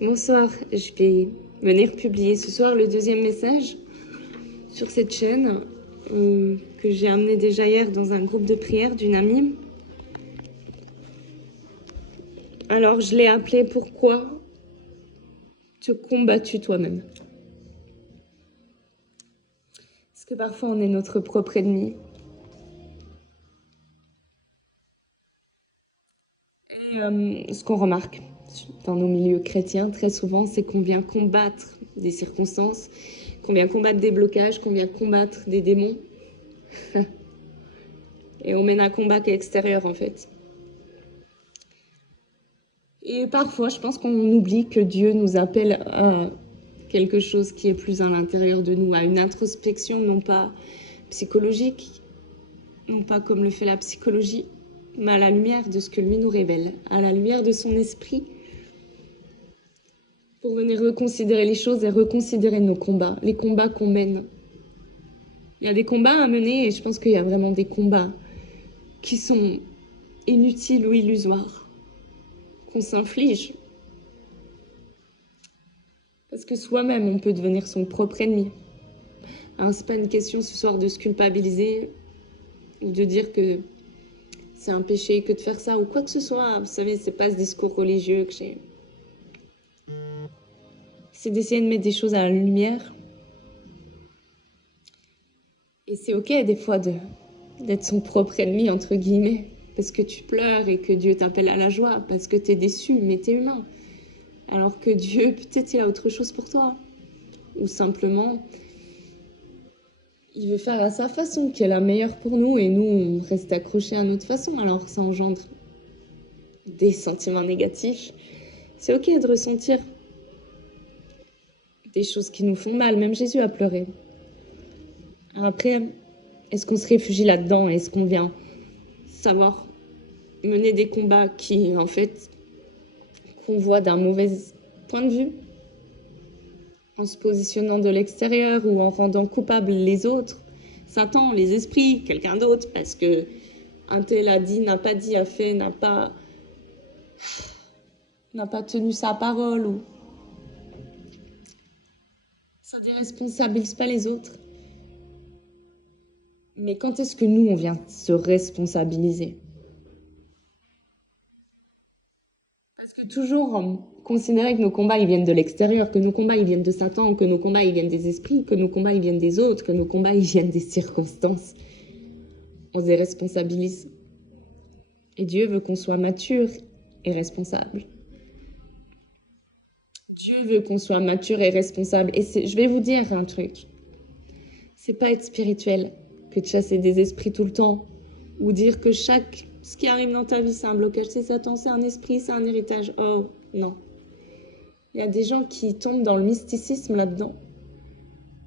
Bonsoir, je vais venir publier ce soir le deuxième message sur cette chaîne que j'ai amené déjà hier dans un groupe de prière d'une amie. Alors je l'ai appelé « Pourquoi te combats-tu toi-même » Parce que parfois on est notre propre ennemi. Et ce qu'on remarque dans nos milieux chrétiens très souvent, c'est qu'on vient combattre des circonstances, qu'on vient combattre des blocages, qu'on vient combattre des démons. Et on mène un combat qui est extérieur en fait. Et parfois, je pense qu'on oublie que Dieu nous appelle à quelque chose qui est plus à l'intérieur de nous, à une introspection non pas psychologique, non pas comme le fait la psychologie, mais à la lumière de ce que lui nous révèle, à la lumière de son esprit, pour venir reconsidérer les choses et reconsidérer nos combats, les combats qu'on mène. Il y a des combats à mener et je pense qu'il y a vraiment des combats qui sont inutiles ou illusoires, qu'on s'inflige. Parce que soi-même, on peut devenir son propre ennemi. Alors, c'est pas une question ce soir de se culpabiliser ou de dire que c'est un péché que de faire ça ou quoi que ce soit. Vous savez, c'est pas ce discours religieux que j'ai. C'est d'essayer de mettre des choses à la lumière. Et c'est ok des fois d'être son propre ennemi, entre guillemets, parce que tu pleures et que Dieu t'appelle à la joie, parce que t'es déçu, mais t'es humain. Alors que Dieu, peut-être il a autre chose pour toi. Ou simplement, il veut faire à sa façon, qui est la meilleure pour nous, et nous, on reste accrochés à notre façon. Alors ça engendre des sentiments négatifs. C'est ok de ressentir des choses qui nous font mal. Même Jésus a pleuré. Après, est-ce qu'on se réfugie là-dedans? Est-ce qu'on vient savoir mener des combats qui, en fait, qu'on voit d'un mauvais point de vue, en se positionnant de l'extérieur ou en rendant coupables les autres, Satan, les esprits, quelqu'un d'autre, parce que un tel a dit, n'a pas dit, a fait, n'a pas tenu sa parole, ou ça déresponsabilise pas les autres. Mais quand est-ce que nous, on vient se responsabiliser? Parce que toujours considérer que nos combats, ils viennent de l'extérieur, que nos combats, ils viennent de Satan, que nos combats, ils viennent des esprits, que nos combats, ils viennent des autres, que nos combats, ils viennent des circonstances. On se déresponsabilise. Et Dieu veut qu'on soit mature et responsable. Dieu veut qu'on soit mature et responsable. Et je vais vous dire un truc. C'est pas être spirituel que de chasser des esprits tout le temps, ou dire que ce qui arrive dans ta vie, c'est un blocage, c'est Satan, c'est un esprit, c'est un héritage. Oh, non. Il y a des gens qui tombent dans le mysticisme là-dedans,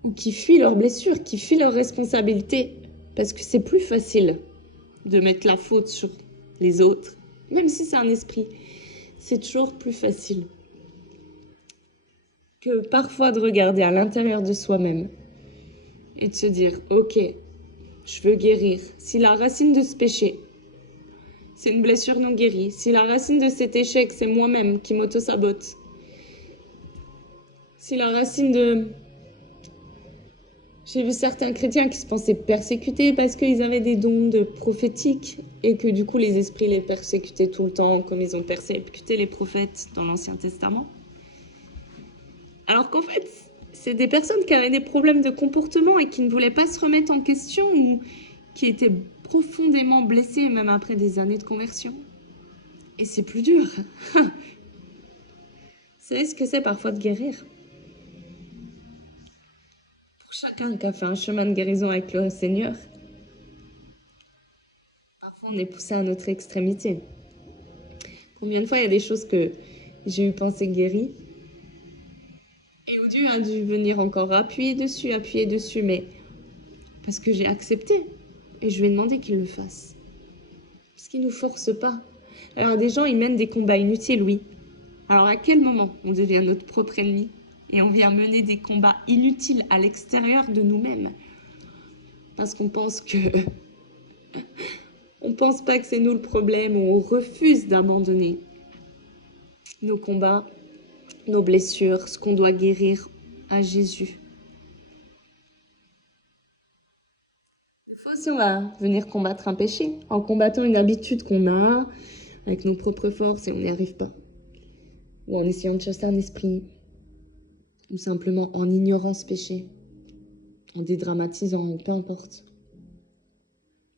ou qui fuient leurs blessures, qui fuient leurs responsabilités, parce que c'est plus facile de mettre la faute sur les autres, même si c'est un esprit. C'est toujours plus facile que parfois de regarder à l'intérieur de soi-même et de se dire « Ok, je veux guérir. Si la racine de ce péché, c'est une blessure non guérie, si la racine de cet échec, c'est moi-même qui m'auto-sabote, si la racine de... J'ai vu certains chrétiens qui se pensaient persécutés parce qu'ils avaient des dons de prophétique et que du coup les esprits les persécutaient tout le temps comme ils ont persécuté les prophètes dans l'Ancien Testament. Alors qu'en fait, c'est des personnes qui avaient des problèmes de comportement et qui ne voulaient pas se remettre en question ou qui étaient profondément blessées même après des années de conversion. Et c'est plus dur. Vous savez ce que c'est parfois de guérir? Pour chacun qui a fait un chemin de guérison avec le Seigneur, parfois on est poussé à notre extrémité. Combien de fois il y a des choses que j'ai eu pensé guéries et où Dieu a dû venir encore appuyer dessus, mais parce que j'ai accepté. Et je lui ai demandé qu'il le fasse. Parce qu'il ne nous force pas. Alors des gens, ils mènent des combats inutiles, oui. Alors à quel moment on devient notre propre ennemi et on vient mener des combats inutiles à l'extérieur de nous-mêmes? Parce qu'on pense que... on pense pas que c'est nous le problème ou on refuse d'abandonner nos combats nos blessures, ce qu'on doit guérir à Jésus. Des fois aussi, on va venir combattre un péché en combattant une habitude qu'on a avec nos propres forces et on n'y arrive pas. Ou en essayant de chasser un esprit, ou simplement en ignorant ce péché, en dédramatisant, peu importe.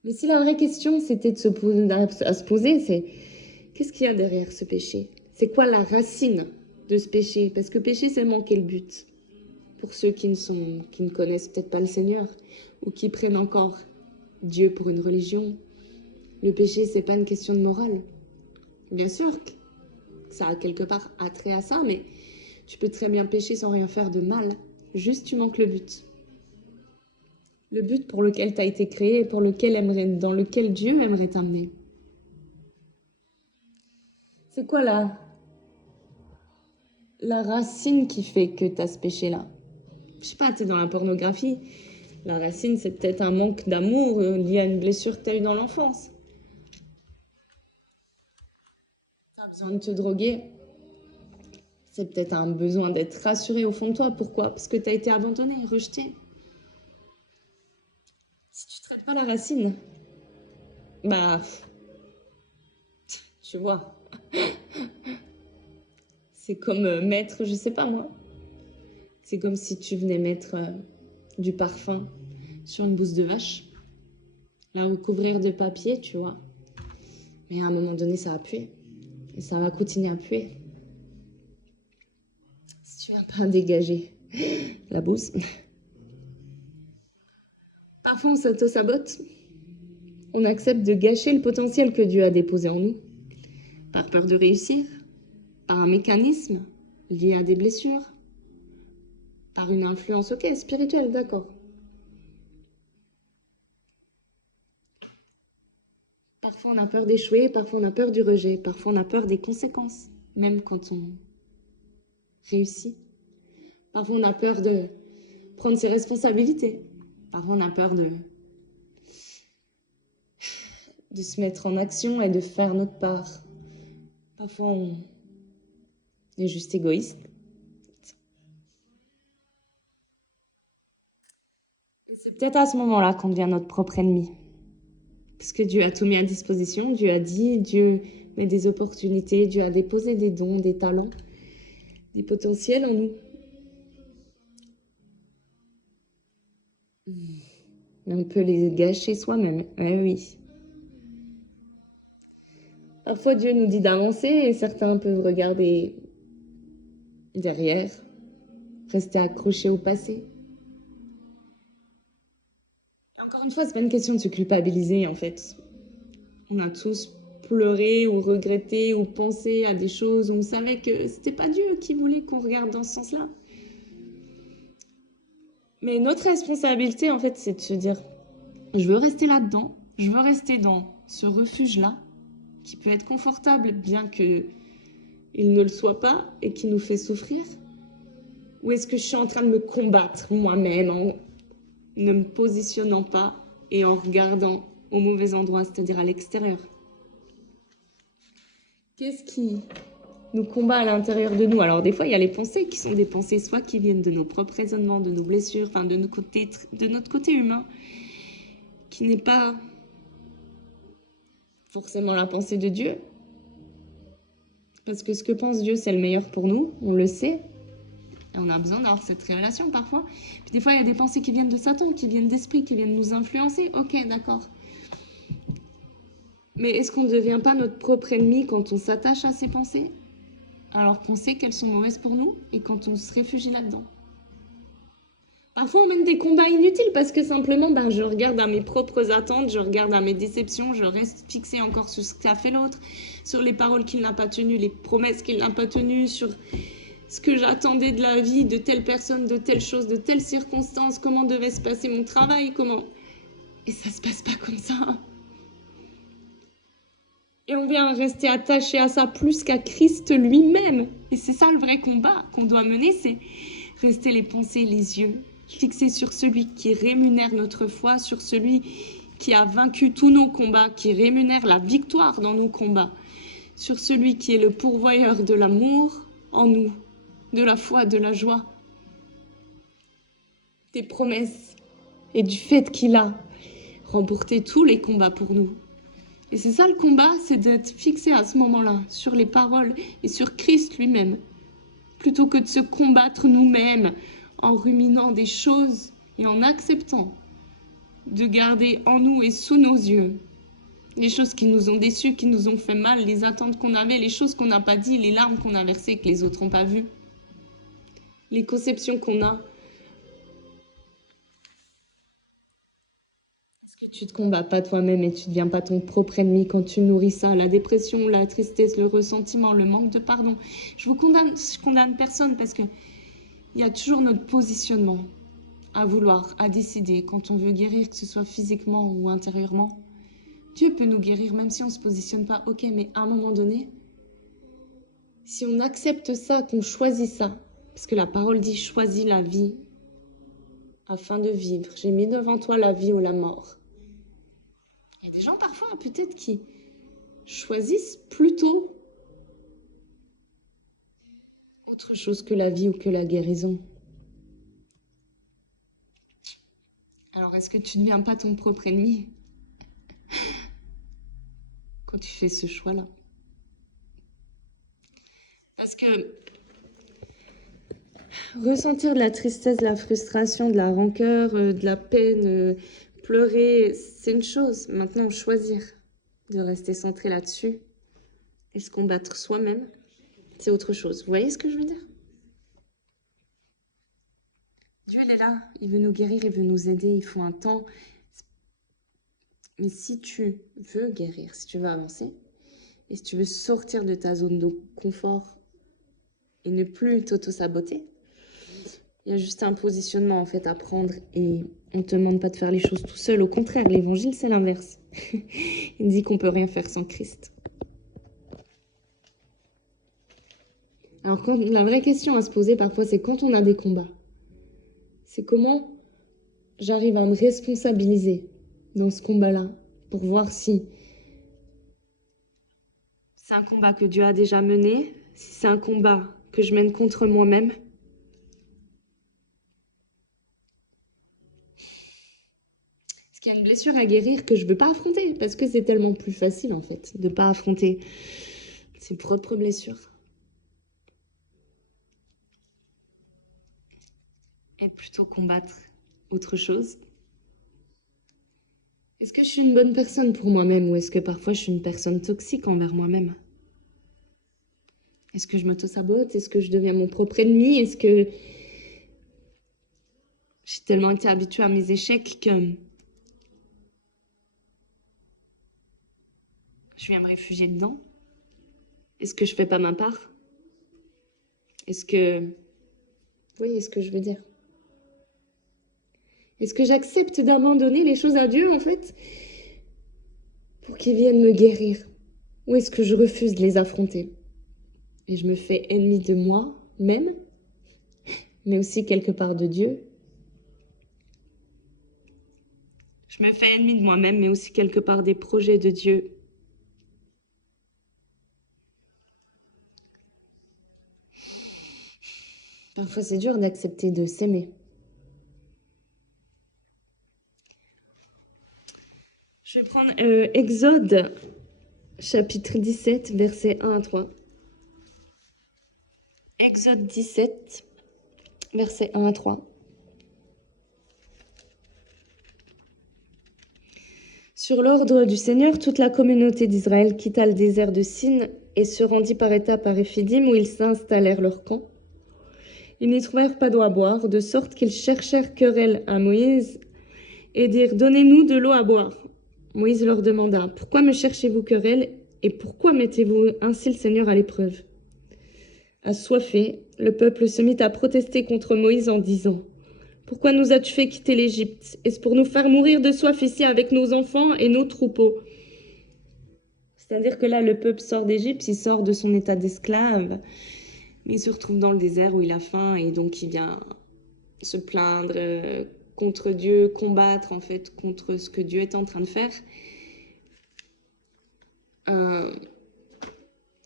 Mais si la vraie question, c'était de se poser, c'est qu'est-ce qu'il y a derrière ce péché? C'est quoi la racine de ce péché? Parce que péché, c'est manquer le but. Pour ceux qui ne connaissent peut-être pas le Seigneur, ou qui prennent encore Dieu pour une religion, le péché, c'est pas une question de morale. Bien sûr que ça a quelque part attrait à ça, mais tu peux très bien pécher sans rien faire de mal. Juste, tu manques le but. Le but pour lequel tu as été créé et dans lequel Dieu aimerait t'amener. C'est quoi la racine qui fait que tu as ce péché-là? Je sais pas, tu es dans la pornographie. La racine, c'est peut-être un manque d'amour lié à une blessure que tu as eue dans l'enfance. Tu as besoin de te droguer. C'est peut-être un besoin d'être rassuré au fond de toi. Pourquoi? Parce que tu as été abandonné, rejeté. Si tu traites pas la racine, bah, tu vois, c'est comme mettre, je sais pas moi, c'est comme si tu venais mettre du parfum sur une bouse de vache, la recouvrir de papier, tu vois. Mais à un moment donné, ça va puer. Et ça va continuer à puer. Si tu viens pas dégager la bouse. Parfois, on s'auto-sabote. On accepte de gâcher le potentiel que Dieu a déposé en nous. Par peur de réussir, par un mécanisme lié à des blessures, par une influence, ok, spirituelle, d'accord. Parfois, on a peur d'échouer, parfois, on a peur du rejet, parfois, on a peur des conséquences, même quand on réussit. Parfois, on a peur de prendre ses responsabilités. Parfois, on a peur de se mettre en action et de faire notre part. Parfois, on est juste égoïste. Et c'est peut-être à ce moment-là qu'on devient notre propre ennemi. Parce que Dieu a tout mis à disposition, Dieu a dit, Dieu met des opportunités, Dieu a déposé des dons, des talents, des potentiels en nous. Mais on peut les gâcher soi-même, oui. Parfois, Dieu nous dit d'avancer et certains peuvent regarder derrière, rester accrochés au passé. Et encore une fois, c'est pas une question de se culpabiliser, en fait. On a tous pleuré ou regretté ou pensé à des choses où on savait que c'était pas Dieu qui voulait qu'on regarde dans ce sens-là. Mais notre responsabilité, en fait, c'est de se dire, je veux rester là-dedans, je veux rester dans ce refuge-là, qui peut être confortable, bien qu'il ne le soit pas et qui nous fait souffrir? Ou est-ce que je suis en train de me combattre moi-même en ne me positionnant pas et en regardant au mauvais endroit, c'est-à-dire à l'extérieur? Qu'est-ce qui nous combat à l'intérieur de nous? Alors des fois, il y a les pensées qui sont des pensées soit qui viennent de nos propres raisonnements, de nos blessures, enfin de notre côté humain, qui n'est pas forcément la pensée de Dieu. Parce que ce que pense Dieu, c'est le meilleur pour nous, on le sait. Et on a besoin d'avoir cette révélation parfois. Puis des fois, il y a des pensées qui viennent de Satan, qui viennent d'esprit, qui viennent nous influencer. Ok, d'accord. Mais est-ce qu'on ne devient pas notre propre ennemi quand on s'attache à ces pensées, alors qu'on sait qu'elles sont mauvaises pour nous, et quand on se réfugie là-dedans? Parfois, on mène des combats inutiles parce que simplement, je regarde à mes propres attentes, je regarde à mes déceptions, je reste fixée encore sur ce qu'a fait l'autre, sur les paroles qu'il n'a pas tenues, les promesses qu'il n'a pas tenues, sur ce que j'attendais de la vie, de telle personne, de telle chose, de telle circonstance, comment devait se passer mon travail, comment... Et ça se passe pas comme ça. Et on vient rester attaché à ça plus qu'à Christ lui-même. Et c'est ça le vrai combat qu'on doit mener, c'est rester les pensées, les yeux fixés sur celui qui rémunère notre foi, sur celui qui a vaincu tous nos combats, qui rémunère la victoire dans nos combats, sur celui qui est le pourvoyeur de l'amour en nous, de la foi, de la joie, des promesses et du fait qu'il a remporté tous les combats pour nous. Et c'est ça le combat, c'est d'être fixé à ce moment-là sur les paroles et sur Christ lui-même, plutôt que de se combattre nous-mêmes en ruminant des choses et en acceptant de garder en nous et sous nos yeux les choses qui nous ont déçus, qui nous ont fait mal, les attentes qu'on avait, les choses qu'on n'a pas dit, les larmes qu'on a versées que les autres n'ont pas vues, les conceptions qu'on a. Est-ce que tu te combats pas toi-même et tu ne deviens pas ton propre ennemi quand tu nourris ça, la dépression, la tristesse, le ressentiment, le manque de pardon? Je condamne personne parce que il y a toujours notre positionnement à vouloir, à décider quand on veut guérir, que ce soit physiquement ou intérieurement. Dieu peut nous guérir même si on ne se positionne pas. Ok, mais à un moment donné, si on accepte ça, qu'on choisit ça, parce que la parole dit « choisis la vie afin de vivre. J'ai mis devant toi la vie ou la mort. » Il y a des gens parfois peut-être qui choisissent plutôt autre chose que la vie ou que la guérison. Alors est-ce que tu ne deviens pas ton propre ennemi quand tu fais ce choix-là? Parce que ressentir de la tristesse, de la frustration, de la rancœur, de la peine, pleurer, c'est une chose. Maintenant, choisir de rester centré là-dessus et se combattre soi-même, c'est autre chose. Vous voyez ce que je veux dire? Dieu, il est là, il veut nous guérir, il veut nous aider, il faut un temps. Mais si tu veux guérir, si tu veux avancer, et si tu veux sortir de ta zone de confort et ne plus t'auto-saboter, il y a juste un positionnement en fait à prendre et on ne te demande pas de faire les choses tout seul. Au contraire, l'évangile, c'est l'inverse. Il dit qu'on peut rien faire sans Christ. Alors la vraie question à se poser parfois, c'est quand on a des combats, c'est comment j'arrive à me responsabiliser dans ce combat-là pour voir si c'est un combat que Dieu a déjà mené, si c'est un combat que je mène contre moi-même. Est-ce qu'il y a une blessure à guérir que je ne veux pas affronter? Parce que c'est tellement plus facile en fait de ne pas affronter ses propres blessures. Et de plutôt combattre autre chose. Est-ce que je suis une bonne personne pour moi-même ou est-ce que parfois je suis une personne toxique envers moi-même? Est-ce que je m'auto-sabote? Est-ce que je deviens mon propre ennemi? Est-ce que j'ai tellement été habituée à mes échecs que je viens me réfugier dedans? Est-ce que je fais pas ma part? Est-ce que... Vous voyez ce que je veux dire? Est-ce que j'accepte d'abandonner les choses à Dieu, en fait, pour qu'il vienne me guérir? Ou est-ce que je refuse de les affronter? Et je me fais ennemi de moi-même, mais aussi quelque part de Dieu. Je me fais ennemi de moi-même, mais aussi quelque part des projets de Dieu. Parfois, c'est dur d'accepter de s'aimer. Je vais prendre Exode, chapitre 17, versets 1 à 3. Exode 17, versets 1 à 3. Sur l'ordre du Seigneur, toute la communauté d'Israël quitta le désert de Sin et se rendit par étapes à Réphidim où ils s'installèrent leur camp. Ils n'y trouvèrent pas d'eau à boire, de sorte qu'ils cherchèrent querelle à Moïse et dirent « Donnez-nous de l'eau à boire ». Moïse leur demanda « Pourquoi me cherchez-vous querelle et pourquoi mettez-vous ainsi le Seigneur à l'épreuve ?» Assoiffé, le peuple se mit à protester contre Moïse en disant « Pourquoi nous as-tu fait quitter l'Égypte? Est-ce pour nous faire mourir de soif ici avec nos enfants et nos troupeaux ?» C'est-à-dire que là, le peuple sort d'Égypte, il sort de son état d'esclave, mais il se retrouve dans le désert où il a faim et donc il vient se plaindre contre Dieu, combattre en fait contre ce que Dieu est en train de faire.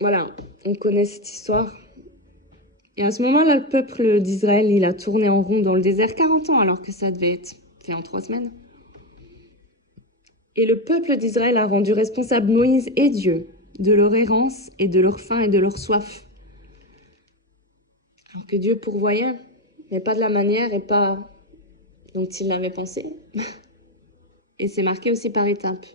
Voilà, on connaît cette histoire. Et à ce moment-là, le peuple d'Israël, il a tourné en rond dans le désert 40 ans, alors que ça devait être fait en 3 semaines. Et le peuple d'Israël a rendu responsable Moïse et Dieu de leur errance et de leur faim et de leur soif. Alors que Dieu pourvoyait, mais pas de la manière et pas dont il l'avait pensé. Et c'est marqué aussi par étapes.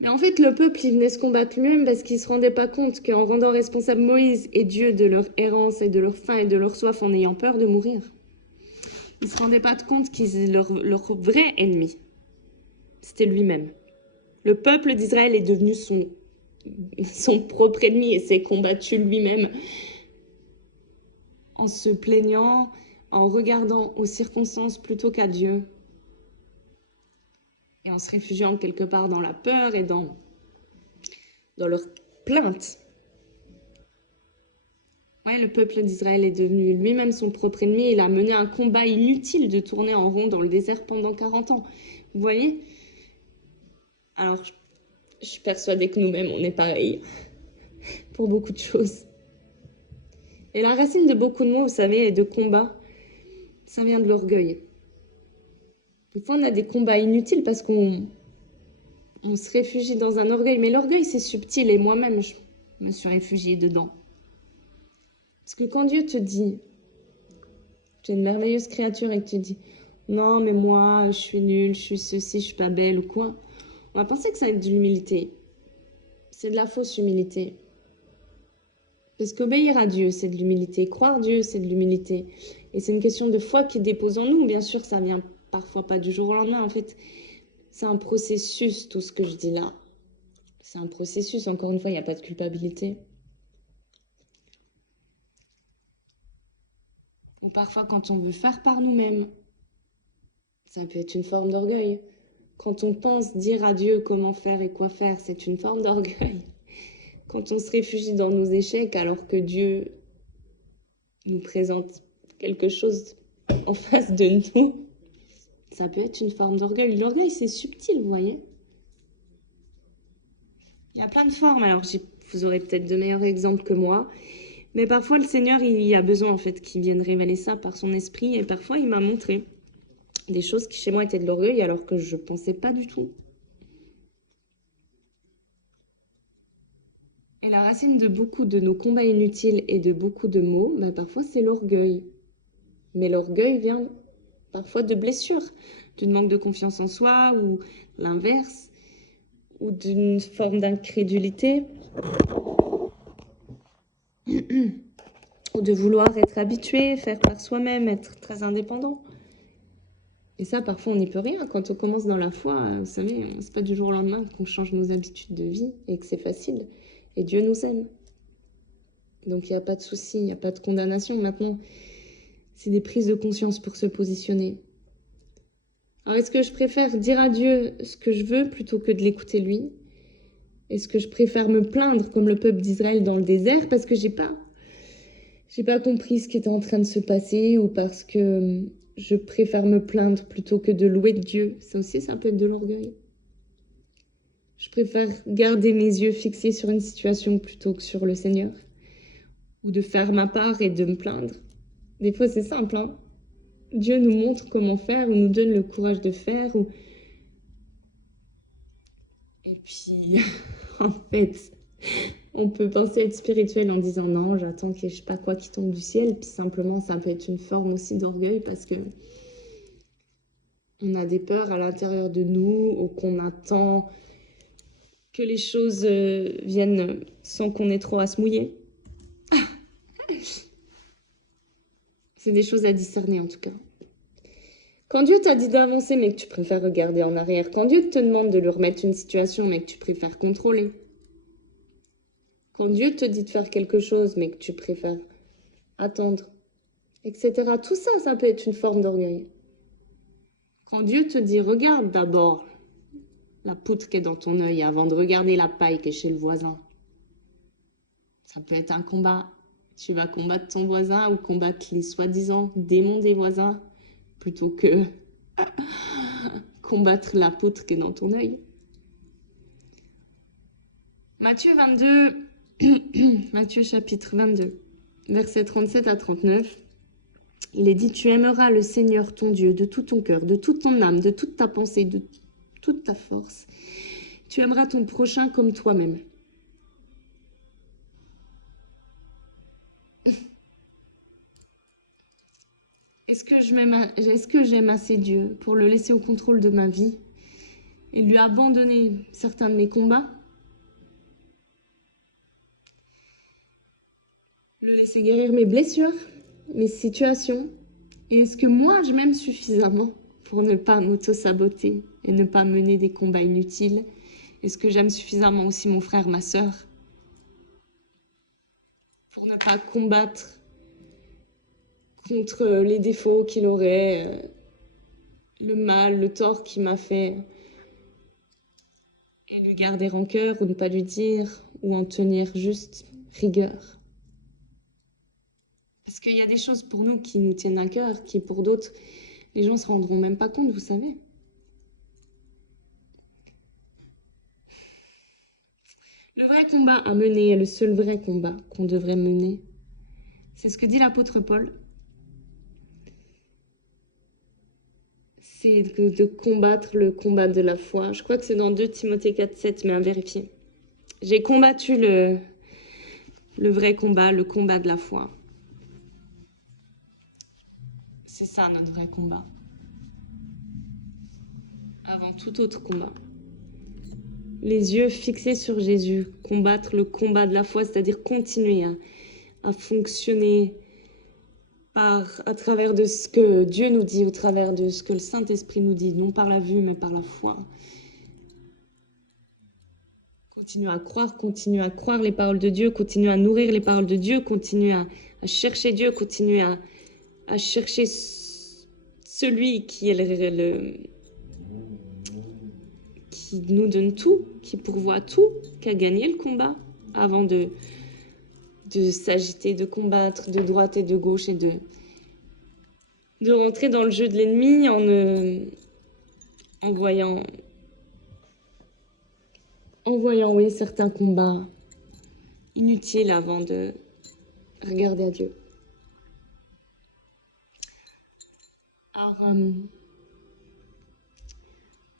Mais en fait, le peuple, il venait se combattre lui-même parce qu'il ne se rendait pas compte qu'en rendant responsable Moïse et Dieu de leur errance et de leur faim et de leur soif en ayant peur de mourir, ils ne se rendaient pas compte qu'ils leur vrai ennemi, c'était lui-même. Le peuple d'Israël est devenu son propre ennemi et s'est combattu lui-même en se plaignant, en regardant aux circonstances plutôt qu'à Dieu et en se réfugiant quelque part dans la peur et dans leur plainte. Ouais, le peuple d'Israël est devenu lui-même son propre ennemi. Il a mené un combat inutile de tourner en rond dans le désert pendant 40 ans. Vous voyez? Alors, je suis persuadée que nous-mêmes, on est pareil pour beaucoup de choses. Et la racine de beaucoup de mots, vous savez, et de combats, ça vient de l'orgueil. Des fois, on a des combats inutiles parce qu'on se réfugie dans un orgueil. Mais l'orgueil, c'est subtil et moi-même, je me suis réfugiée dedans. Parce que quand Dieu te dit, tu es une merveilleuse créature et que tu dis, non, mais moi, je suis nulle, je suis ceci, je suis pas belle ou quoi, on va penser que ça va être de l'humilité. C'est de la fausse humilité. Parce qu'obéir à Dieu, c'est de l'humilité. Croire Dieu, c'est de l'humilité. Et c'est une question de foi qui dépose en nous. Bien sûr, ça vient parfois pas du jour au lendemain. En fait, c'est un processus, tout ce que je dis là. C'est un processus. Encore une fois, il n'y a pas de culpabilité. Ou parfois, quand on veut faire par nous-mêmes, ça peut être une forme d'orgueil. Quand on pense dire à Dieu comment faire et quoi faire, c'est une forme d'orgueil. Quand on se réfugie dans nos échecs alors que Dieu nous présente quelque chose en face de nous, ça peut être une forme d'orgueil. L'orgueil, c'est subtil, vous voyez. Il y a plein de formes. Alors, vous aurez peut-être de meilleurs exemples que moi. Mais parfois, le Seigneur, il a besoin, en fait, qu'il vienne révéler ça par son esprit. Et parfois, il m'a montré des choses qui, chez moi, étaient de l'orgueil alors que je ne pensais pas du tout. Et la racine de beaucoup de nos combats inutiles et de beaucoup de maux, parfois, c'est l'orgueil. Mais l'orgueil vient parfois de blessures, d'une manque de confiance en soi ou l'inverse, ou d'une forme d'incrédulité, ou de vouloir être habitué, faire par soi-même, être très indépendant. Et ça, parfois, on n'y peut rien. Quand on commence dans la foi, vous savez, c'est pas du jour au lendemain qu'on change nos habitudes de vie et que c'est facile. Et Dieu nous aime. Donc, il n'y a pas de souci, il n'y a pas de condamnation. Maintenant, c'est des prises de conscience pour se positionner. Alors, est-ce que je préfère dire à Dieu ce que je veux plutôt que de l'écouter lui? Est-ce que je préfère me plaindre comme le peuple d'Israël dans le désert parce que j'ai pas compris ce qui était en train de se passer ou parce que je préfère me plaindre plutôt que de louer Dieu? Ça aussi, ça peut être de l'orgueil. Je préfère garder mes yeux fixés sur une situation plutôt que sur le Seigneur. Ou de faire ma part et de me plaindre. Des fois, c'est simple, hein. Dieu nous montre comment faire ou nous donne le courage de faire. Et puis, en fait, on peut penser être spirituel en disant non, j'attends que je sais pas quoi qui tombe du ciel. Puis simplement, ça peut être une forme aussi d'orgueil parce que on a des peurs à l'intérieur de nous ou qu'on attend que les choses viennent sans qu'on ait trop à se mouiller. C'est des choses à discerner en tout cas. Quand Dieu t'a dit d'avancer mais que tu préfères regarder en arrière, quand Dieu te demande de lui remettre une situation mais que tu préfères contrôler, quand Dieu te dit de faire quelque chose mais que tu préfères attendre, etc. Tout ça, ça peut être une forme d'orgueil. Quand Dieu te dit regarde d'abord la poutre qui est dans ton œil avant de regarder la paille qui est chez le voisin, ça peut être un combat. Tu vas combattre ton voisin ou combattre les soi-disant démons des voisins plutôt que combattre la poutre qui est dans ton œil. Matthieu 22, Matthieu chapitre 22, versets 37 à 39. Il est dit, tu aimeras le Seigneur ton Dieu de tout ton cœur, de toute ton âme, de toute ta pensée, de toute ta force. Tu aimeras ton prochain comme toi-même. Est-ce que j'aime assez Dieu pour le laisser au contrôle de ma vie et lui abandonner certains de mes combats? Le laisser guérir mes blessures, mes situations? Et est-ce que moi, je m'aime suffisamment pour ne pas m'auto-saboter et ne pas mener des combats inutiles? Est-ce que j'aime suffisamment aussi mon frère, ma sœur, pour ne pas combattre contre les défauts qu'il aurait, le mal, le tort qu'il m'a fait, et lui garder rancœur ou ne pas lui dire, ou en tenir juste rigueur? Parce qu'il y a des choses pour nous qui nous tiennent à cœur, qui pour d'autres, les gens ne se rendront même pas compte, vous savez. Le vrai combat à mener, et le seul vrai combat qu'on devrait mener, c'est ce que dit l'apôtre Paul. C'est de combattre le combat de la foi. Je crois que c'est dans 2 Timothée 4,7, mais à vérifier. J'ai combattu le vrai combat, le combat de la foi. C'est ça notre vrai combat. Avant tout autre combat. Les yeux fixés sur Jésus, combattre le combat de la foi, c'est-à-dire continuer à fonctionner à travers de ce que Dieu nous dit, au travers de ce que le Saint-Esprit nous dit, non par la vue, mais par la foi. Continuer à croire les paroles de Dieu, continuer à nourrir les paroles de Dieu, continuer à chercher Dieu, continuer à chercher celui qui est qui nous donne tout, qui pourvoit tout, qui a gagné le combat avant de s'agiter, de combattre de droite et de gauche et de rentrer dans le jeu de l'ennemi en voyant oui, certains combats inutiles avant de regarder à Dieu. Alors,